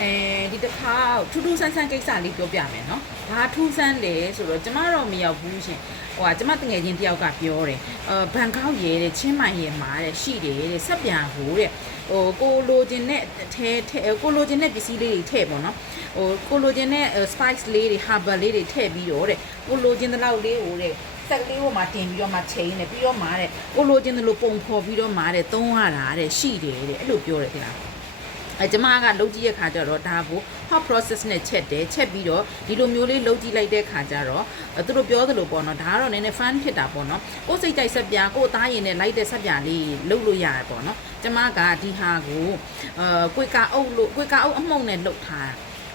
အဲဒီတစ်ခါထူးထူးဆန်းဆန်းကိစ္စလေးပြောပြမယ်နော်ဘာထူးဆန်းလဲဆိုတော့ကျမတော့မရောက်ဘူးရှင်ဟိုကကျမတငယ်ချင်းတယောက်ကပြောတယ်အဲဘန်ကောက်ရဲတဲ့ချင်းမိုင်ရဲမှာတဲ့ရှိတယ်တဲ့ဆက်ပြန်ဟိုတဲ့ဟိုကိုလိုချင်တဲ့ထဲထဲကိုလိုချင်တဲ့ပစ္စည်းလေးတွေထည့်ပေါ့နော်ဟိုကိုလိုချင်တဲ့ spice လေးတွေ herbal လေးတွေထည့်ပြီးတော့တဲ့ကိုလိုချင်တဲ့လောက်လေးဟိုတဲ့ဆက်ကလေးပေါ်မှာတင်ပြီးတော့မှချိန်နေပြီးတော့မှတဲ့ကိုလိုချင်တယ်လို့ပုံဖော်ပြီးတော့မှတဲ့သုံးရတာတဲ့ရှိတယ်တဲ့အဲ့လိုပြောတယ်ခင်ဗျာ အဲကျမကလုပ်ကြည့်တဲ့ခါကျတော့ဒါကို hot process နဲ့ချက်တယ်ချက်ပြီးတော့ဒီလိုမျိုးလေးလုပ်ကြည့်လိုက်တဲ့ခါကျတော့အဲသူတို့ပြောသလိုပေါ့နော်ဒါကတော့နည်းနည်း fun ဖြစ်တာပေါ့နော်ကိုယ်စိတ်ကြိုက်ဆက်ပြာကိုယ်သားရင်နဲ့လိုက်တဲ့ဆက်ပြာလေးလုပ်လို့ရတယ်ပေါ့နော်ကျမကဒီဟာကိုအဲကွေကာအုပ်လို့ကွေကာအုပ်အမှုန့်နဲ့လုပ်ထားတာ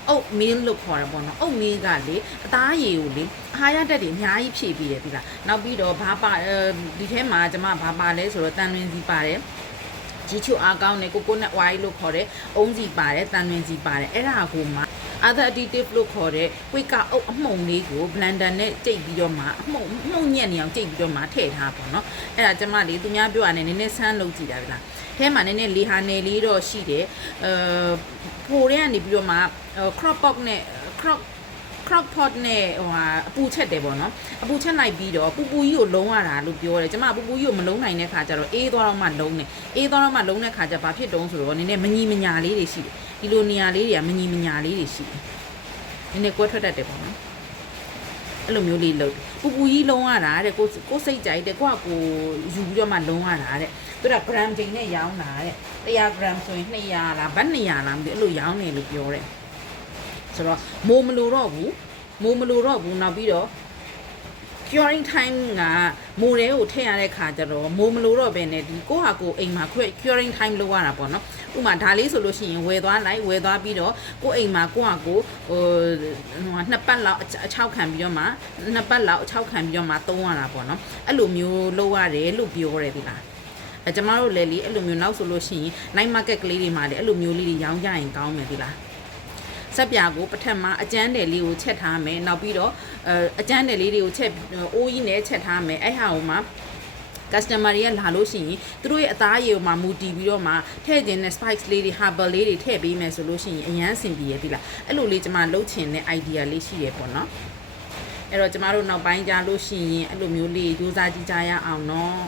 အုတ်မင်းလို့ခေါ်ရပေါ့နော်အုတ်မင်းကလေအသားရည်ကိုလေအာဟာရဓာတ်တွေအများကြီးဖြည့်ပြီးတယ်ပြီလားနောက်ပြီးတော့ဘာပါအဲဒီထဲမှာကျမဘာပါလဲဆိုတော့တန်တွင်စီပါတယ် ကြီးချူအားကောင်းတယ်ကိုကိုနက်ဝိုင်းလို့ခေါ်တယ်အုံးစီပါတယ်တန်တွင်စီပါတယ်အဲ့ဒါကိုမှ other additive လို့ခေါ်တဲ့ကွေကာအုပ်အမှုန်လေးကို blender နဲ့ကြိတ်ပြီးတော့မှအမှုန်အမှုန်ညက်နေအောင်ကြိတ်ပြီးတော့မှထည့်ထားပါတော့အဲ့ဒါကျမလေးသူများပြောရတယ်နည်းနည်းဆန်းလုပ်ကြည့်တာဗျလားထဲမှာနည်းနည်းလေဟာနယ်လေးတော့ရှိတယ်အဲဖိုထဲကနေပြီးတော့မှ crop box နဲ့ crop crock pot နဲ့ဟိုဟာအပူချက်တယ်ပေါ့နော်အပူချက်လိုက်ပြီးတော့ပူပူကြီးကိုလုံးရတာလို့ပြောတယ်ကျမပူပူကြီးကိုမလုံးနိုင်တဲ့ခါကျတော့အေးသွားတော့မှလုံးတယ်အေးသွားတော့မှလုံးတဲ့ခါကျဘာဖြစ်တုံးဆိုတော့နည်းနည်းမညီမညာလေးတွေရှိတယ်ဒီလိုနေရာလေးတွေကမညီမညာလေးတွေရှိတယ်နည်းနည်းကွဲထွက်တတ်တယ်ပေါ့နော်အဲ့လိုမျိုးလေးလုံးပူပူကြီးလုံးရတာတဲ့ကိုကိုစိတ်ကြိုက်တယ်ကိုကကိုယူပြီးတော့မှလုံးရတာတဲ့သူက gram ချိန်နဲ့ရောင်းတာတဲ့100 gram ဆိုရင်200လားဗတ်200လားမသိအဲ့လိုရောင်းနေလို့ပြောတယ် ဆိုတော့မိုးမလို့တော့ဘူးမိုးမလို့တော့ဘူးနောက်ပြီးတော့ curing time ကမိုးတဲကိုထည့်ရတဲ့ခါကျတော့မိုးမလို့တော့ပဲနဲ့ဒီကိုဟာကိုအိမ်မှာခွဲ curing time လုပ်ရတာပေါ့နော်ဥပမာဒါလေးဆိုလို့ရှိရင်ဝယ်သွားလိုက်ဝယ်သွားပြီးတော့ကိုအိမ်မှာကိုဟာကိုဟိုဟိုနှစ်ပတ်လောက်အချောက်ခံပြီးတော့မှနှစ်ပတ်လောက်အချောက်ခံပြီးတော့မှသုံးရတာပေါ့နော်အဲ့လိုမျိုးလုပ်ရတယ်လို့ပြောရတယ်ဒီလားအဲကျမတို့လည်းလေအဲ့လိုမျိုးနောက်ဆိုလို့ရှိရင် night market ကလေးတွေမှာလည်းအဲ့လိုမျိုးလေးတွေရောင်းကြရင်ကောင်းမယ်ဒီလား ဆက်ပြာကိုပထမအကျန်းတယ်လေးကိုချက်ထားမယ်နောက်ပြီးတော့အဲအကျန်းတယ်လေးတွေကိုချက်အိုးကြီးနဲ့ချက်ထားမယ်အဲ့ဟာကိုမှ customer တွေကလာလို့ရှိရင်သူတို့ရဲ့အသားရည်ကိုမှမူတည်ပြီးတော့မှထည့်ခြင်းနဲ့ spice လေးတွေ herbal လေးတွေထည့်ပေးမယ်ဆိုလို့ရှိရင်အရန်အဆင်ပြေရပြီလားအဲ့လိုလေးကျွန်မလုပ်ချင်တဲ့ idea လေးရှိရပေါ့နော်အဲ့တော့ကျမတို့နောက်ပိုင်းကြလို့ရှိရင်အဲ့လိုမျိုးလေးစူးစမ်းကြည့်ကြရအောင်နော်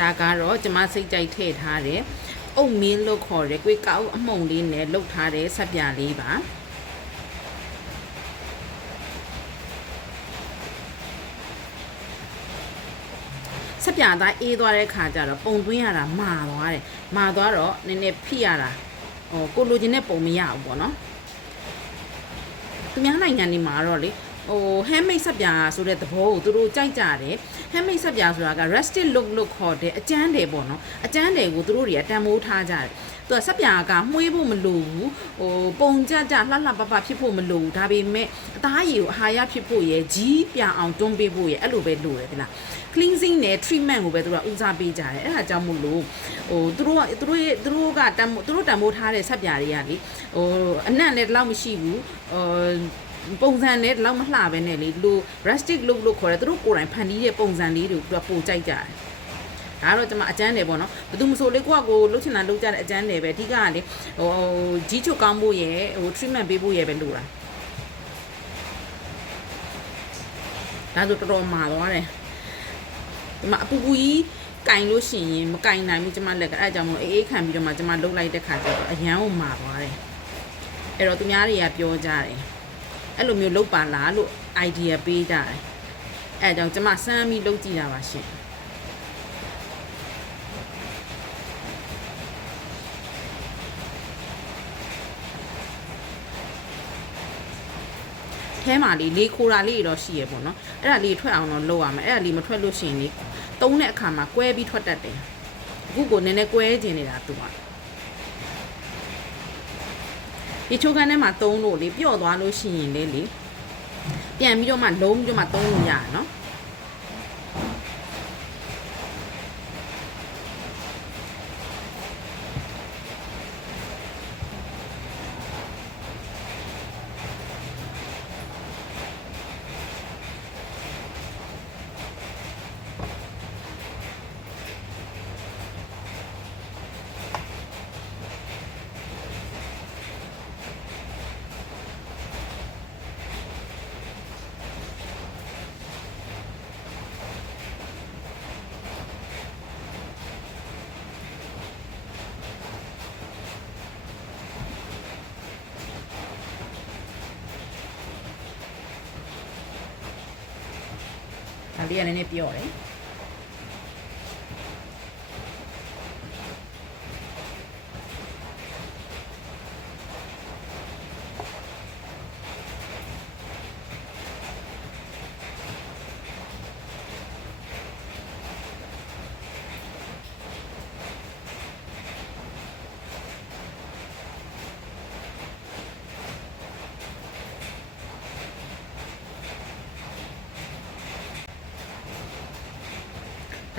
ဒါကတော့ကျမစိတ်ကြိုက်ထည့်ထားတယ်။အုတ်မင်းလို့ခေါ်တယ်။ကိုကောက်အမှုန်လေးနဲ့လှုပ်ထားတဲ့ဆက်ပြလေးပါ။ဆက်ပြသားအေးသွားတဲ့ခါကျတော့ပုံသွင်းရတာမာသွားတယ်။မာသွားတော့နည်းနည်းဖိရတာဟိုကိုလိုချင်တဲ့ပုံမရဘူးပေါ့နော်။သူများနိုင်ငံတွေမှာတော့လေ ဟို handmade ဆက်ပြာဆိုတဲ့သဘောကိုသူတို့ကြိုက်ကြတယ် handmade ဆက်ပြာဆိုတာက rustic look လို့ခေါ်တဲ့အကျန်းတယ်ပေါ့နော်အကျန်းတယ်ကိုသူတို့တွေကတန်မိုးထားကြတယ်သူကဆက်ပြာကမှုေးဖို့မလိုဘူးဟိုပုံကြကြလှလှပပဖြစ်ဖို့မလိုဘူးဒါပေမဲ့အသားရည်ကိုအာဟာရဖြစ်ဖို့ရယ်ကြီးပြအောင်တွန်းပေးဖို့ရယ်အဲ့လိုပဲလိုတယ်ဒီလား cleansing နဲ့ treatment ကိုပဲသူကဦးစားပေးကြတယ်အဲ့ဒါကြောင့်မို့လို့ဟိုသူတို့ကသူတို့ရဲ့သူတို့ကတန်သူတို့တန်မိုးထားတဲ့ဆက်ပြာတွေကလေဟိုအနံ့လည်းဒီလောက်မရှိဘူးဟို ပုံစံနဲ့တော့မလှပဲနဲ့လေလူ rustic look လို့ခေါ်တယ်သူတို့ကိုယ်တိုင်ဖန်တီးတဲ့ပုံစံလေးတွေကိုသူကပိုကြိုက်ကြတယ်ဒါတော့ကျွန်မအကျန်းတယ်ပေါ့နော်ဘယ်သူမဆိုလေကိုကကိုလှုပ်ချင်တာလှုပ်ကြတဲ့အကျန်းတယ်ပဲအဓိကကလေဟိုကြီးချုပ်ကောင်းဖို့ရယ်ဟို treatment ပေးဖို့ရယ်ပဲလိုတာဒါဆိုတော်တော်မာသွားတယ်ဒီမှာအပူပူကြီးကင်လို့ရှိရင်မကင်နိုင်ဘူးကျွန်မလက်ကအဲ့အကြောင်းမို့အေးအေးခံပြီးတော့မှကျွန်မလှုပ်လိုက်တဲ့ခါကျတော့အရန်ကိုမာသွားတယ်အဲ့တော့သူများတွေကပြောကြတယ် အဲ့လိုမျိုးလှုပ်ပါလားလို့ idea ပေးကြတယ်အဲ့အကြောင်းကျွန်မစမ်းပြီးလှုပ်ကြည့်တာပါရှင်ထဲမှာလေးလေးခိုးတာလေးတော့ရှိရပေါ့နော်အဲ့ဒါလေးထွက်အောင်တော့လုပ်ရမယ်အဲ့ဒါလေးမထွက်လို့ရှိရင်လေတုံးတဲ့အခါမှာကွဲပြီးထွက်တတ်တယ်အခုကိုနည်းနည်းကွဲကျင်နေတာသူက ဒီချိုးကန်ထဲမှာတုံးလို့လေပျော့သွားလို့ရှိရင်လေလေပြန်ပြီးတော့မှလုံးပြီးတော့မှတုံးလို့ရတာနော် လေးကလည်းနည်းပြော့တယ်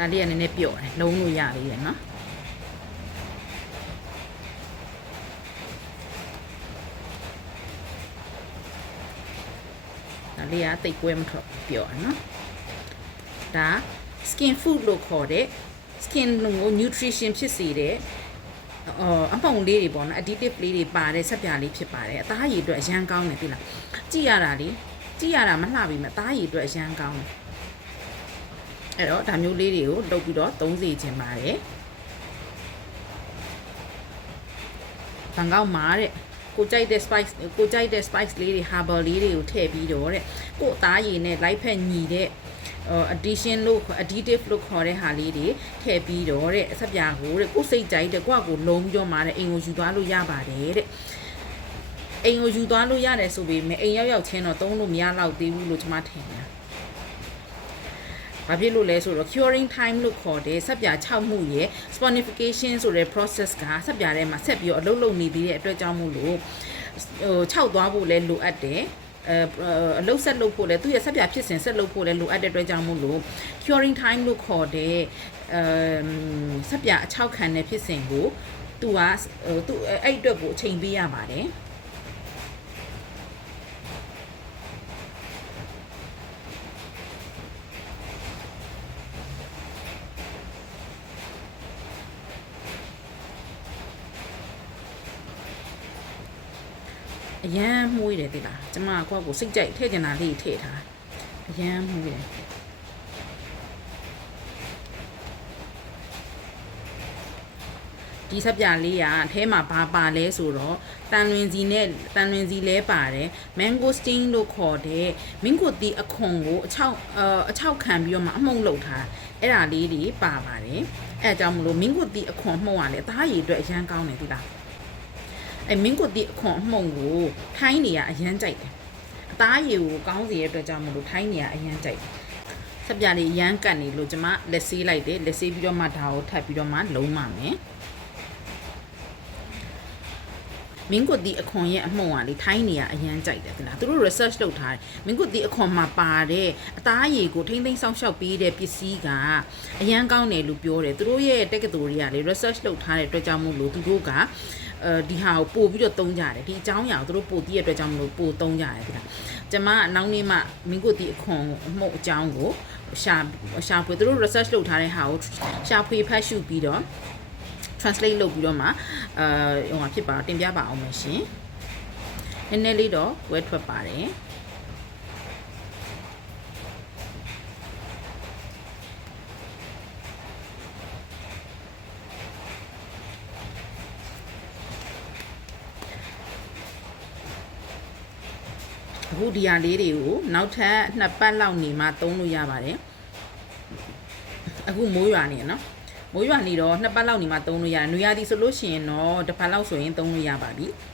ဒါလေးကနည်းနည်းပြော့တယ်လုံးလို့ရသေးတယ်နော်ဒါလေးကတိတ်ကွဲမထွက်ဘူးပြော့တယ်နော်ဒါ skin food လို့ခေါ်တဲ့ skin ကို nutrition ဖြစ်စေတဲ့အော်အပေါင်လေးတွေပေါ့နော် additive လေးတွေပါတဲ့ဆက်ပြားလေးဖြစ်ပါတယ်အသားရည်အတွက်အရန်ကောင်းတယ်သိလားကြည့်ရတာလေကြည့်ရတာမလှပြီမဲ့အသားရည်အတွက်အရန်ကောင်းတယ် အဲ့တော့ဒါမျိုးလေးတွေကိုလုပ်ပြီးတော့သုံးစေခြင်းပါတယ်ဘန်ကောက်မှာတဲ့ကိုကြိုက်တဲ့ spice ကိုကြိုက်တဲ့ spice လေးတွေ herbal လေးတွေကိုထည့်ပြီးတော့တဲ့ကို့အသားရည်နဲ့ light ဖက်ညီတဲ့ addition လို့ additive လို့ခေါ်တဲ့ဟာလေးတွေထည့်ပြီးတော့တဲ့အဆက်ပြာကိုတဲ့ကိုယ်စိတ်ကြိုက်တဲ့ကိုယ့်အကိုလုံးပြီးတော့မှတဲ့အိမ်ကိုယူသွားလို့ရပါတယ်တဲ့အိမ်ကိုယူသွားလို့ရတယ်ဆိုပေမဲ့အိမ်ရောက်ရောက်ချင်းတော့သုံးလို့မရတော့သေးဘူးလို့ကျွန်မထင်တယ် ဘာဖြစ်လို့လဲဆိုတော့ curing time လို့ခေါ်တဲ့ဆက်ပြာ6မှုရဲ့ sponification ဆိုတဲ့ process ကဆက်ပြာထဲမှာဆက်ပြီးတော့အလုပ်လုပ်နေသေးတဲ့အတွက်ကြောင့်မို့လို့ဟို6သွားဖို့လဲလိုအပ်တယ်အဲအလုတ်ဆက်လုပ်ဖို့လဲသူ့ရဲ့ဆက်ပြဖြစ်စဉ်ဆက်လုပ်ဖို့လဲလိုအပ်တဲ့အတွက်ကြောင့်မို့လို့ curing time လို့ခေါ်တဲ့အဲဆက်ပြအချောက်ခံတဲ့ဖြစ်စဉ်ကိုသူကဟိုသူအဲ့အတွက်ကိုအချိန်ပေးရပါတယ် အရန်မှုရတယ်တိလားကျမကကိုယ့်ကိုစိတ်ကြိုက်ထည့်ကျင်တာလေးထည့်ထားအရန်မှုရတယ်ဒီဆက်ပြလေးကအထဲမှာဘာပါလဲဆိုတော့တန်လွင်စီနဲ့တန်လွင်စီလဲပါတယ် mango sting လို့ခေါ်တဲ့မင်းကိုတီအခွန်ကိုအချောက်အချောက်ခံပြီးတော့မှအမှုန့်လုပ်ထားအဲ့ဒါလေးတွေပါပါတယ်အဲ့အကြောင်းမလို့မင်းကိုတီအခွန်မှုန့်ရလေအသားရည်အတွက်အရန်ကောင်းတယ်ဒီလား အဲမင်းကိုတီအခွန်အမှုန့်ကိုထိုင်းနေရအရန်ကြိုက်တယ်အသားရည်ကိုကောင်းစေရတဲ့အတွက်ကြောင့်မလို့ထိုင်းနေရအရန်ကြိုက်တယ်ဆက်ပြလေးရမ်းကတ်နေလို့ကျွန်မလက်ဆေးလိုက်တယ်လက်ဆေးပြီးတော့မှဒါကိုထပ်ပြီးတော့မှလုံးပါမယ် မင်းကိုတီအခွန်ရဲ့အမှုံကလေထိုင်းနေရအရန်ကြိုက်တယ်ခင်ဗျာသူတို့ research လုပ်ထားတယ်မင်းကိုတီအခွန်မှာပါတဲ့အသားရည်ကိုထိမ့်သိမ်းဆောင်ရှောက်ပေးတဲ့ပစ္စည်းကအရန်ကောင်းတယ်လို့ပြောတယ်သူတို့ရဲ့တက္ကသိုလ်တွေကလေ research လုပ်ထားတဲ့အတွက်ကြောင့်မို့လို့သူတို့ကအဲဒီဟာကိုပို့ပြီးတော့သုံးကြတယ်ဒီအကြောင်းအရာကိုသူတို့ပို့တည်ရတဲ့အတွက်ကြောင့်မလို့ပို့သုံးကြတယ်ခင်ဗျာကျမအနောက်နေ့မှမင်းကိုတီအခွန်အမှုအကြောင်းကိုရှာရှာဖွေသူတို့ research လုပ်ထားတဲ့ဟာကိုရှာဖွေဖတ်ရှုပြီးတော့ translate လုပ်ပြီးတော့မှအာဟိုမှာဖြစ်ပါတင်ပြပါအောင်မယ်ရှင်နည်းနည်းလေးတော့ဝဲထွက်ပါတယ်အခုဒီဟာလေးတွေကိုနောက်ထပ်နှစ်ပတ်လောက်နေမှသုံးလို့ရပါတယ်အခုမိုးရွာနေရနော် မိုးရွာနေတော့နှစ်ပတ်လောက်နေမှသုံးလို့ရတယ်။နွေရာသီဆိုလို့ရှိရင်တော့တစ်ပတ်လောက်ဆိုရင်သုံးလို့ရပါပြီ။